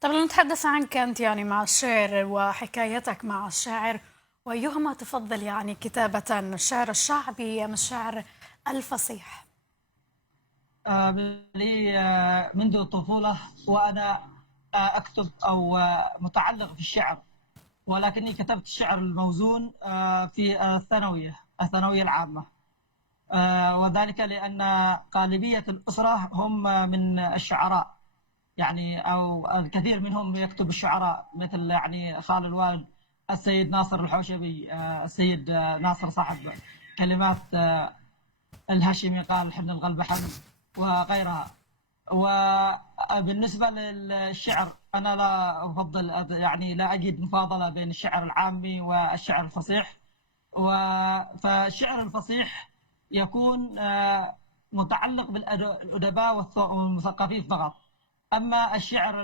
طب لنتحدث عنك أنت يعني مع الشعر وحكايتك مع الشاعر، وأيهما تفضل يعني كتابة، الشعر الشعبي أم الشعر الفصيح؟ لي منذ الطفولة وأنا أكتب أو متعلق في الشعر، ولكني كتبت الشعر الموزون في الثانوية العامة. وذلك لأن غالبية الأسرة هم من الشعراء، يعني أو الكثير منهم يكتب الشعراء، مثل يعني خال الوالد السيد ناصر الحوشبي، السيد ناصر صاحب كلمات الهاشمي قال حن القلب حن وغيرها. وبالنسبة للشعر أنا لا أفضل، يعني لا أجد مفاضلة بين الشعر العامي والشعر الفصيح. فالشعر الفصيح يكون متعلق بالأدباء والمثقفين فقط، أما الشعر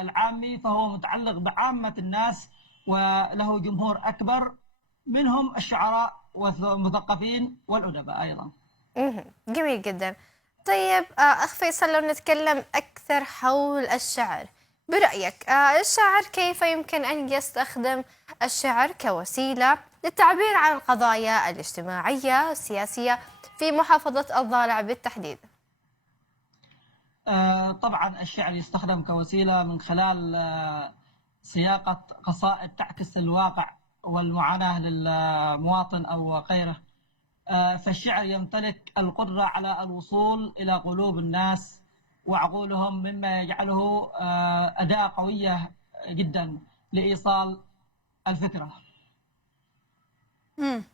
العامي فهو متعلق بعامة الناس وله جمهور أكبر، منهم الشعراء والمثقفين والأدباء أيضا. جميل جدا. طيب أخ فيصل، لو نتكلم أكثر حول الشعر، برأيك الشاعر كيف يمكن أن يستخدم الشعر كوسيلة للتعبير عن القضايا الاجتماعية السياسية في محافظة الضالع بالتحديد؟ طبعا الشعر يستخدم كوسيلة من خلال صياغة قصائد تعكس الواقع والمعاناة للمواطن أو غيره. فالشعر يمتلك القدرة على الوصول إلى قلوب الناس وعقولهم، مما يجعله أداة قوية جدا لإيصال الفكرة. مم.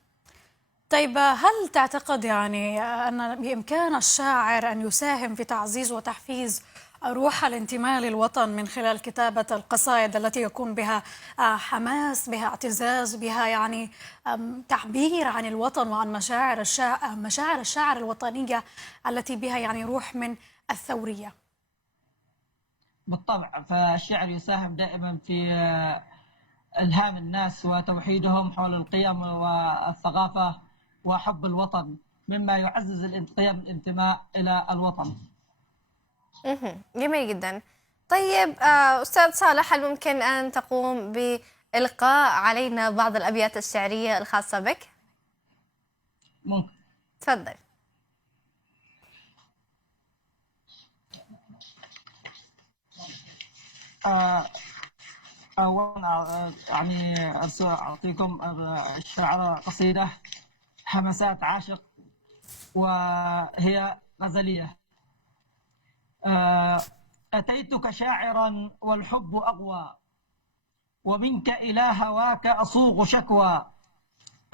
طيب، هل تعتقد يعني أن بإمكان الشاعر أن يساهم في تعزيز وتحفيز روح الانتماء للوطن من خلال كتابة القصائد التي يكون بها حماس، بها اعتزاز، بها يعني تعبير عن الوطن وعن مشاعر الشاعر الوطنية التي بها يعني روح من الثورية؟ بالطبع، فالشعر يساهم دائما في إلهام الناس وتوحيدهم حول القيم والثقافة وحب الوطن، مما يعزز قيم الانتماء إلى الوطن. جميل جدا. طيب أستاذ صالح، هل ممكن أن تقوم بإلقاء علينا بعض الأبيات الشعرية الخاصة بك؟ ممكن. تفضل. آه، أولا يعني أعطيكم الشعر قصيدة همسات عاشق، وهي غزلية. أتيتك شاعرا والحب أقوى، ومنك إلى هواك أصوغ شكوى.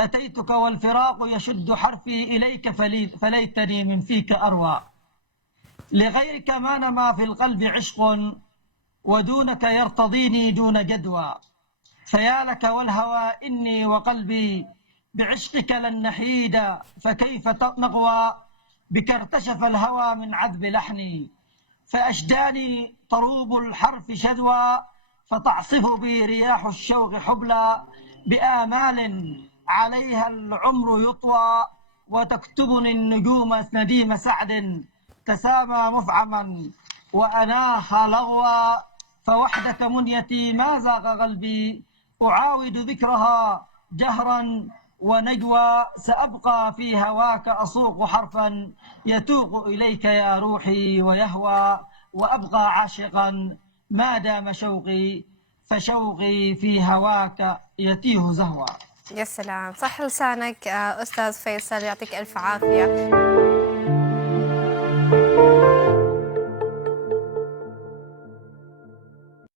أتيتك والفراق يشد حرفي إليك، فليتني من فيك أروى. لغيرك ما نما في القلب عشق، ودونك يرتضيني دون جدوى. فيا لك والهوى إني وقلبي بعشقك لن نحيد، فكيف نقوى بك ارتشف الهوى من عذب لحني. فأشداني طروب الحرف شدوى، فتعصف بي رياح الشوق حبلى. بآمال عليها العمر يطوى، وتكتبني النجوم نديم سعد. تسامى مفعما وأناخ لغوا، فوحدك منيتي ما زاغ قلبي. أعاود ذكرها جهرا ونجوى، سأبقى في هواك أصوغ حرفا يتوق إليك يا روحي ويهوى. وأبقى عاشقا ما دام شوقي، فشوقي في هواك يتيه زهوى. يا سلام، صح لسانك أستاذ فيصل، يعطيك ألف عافية.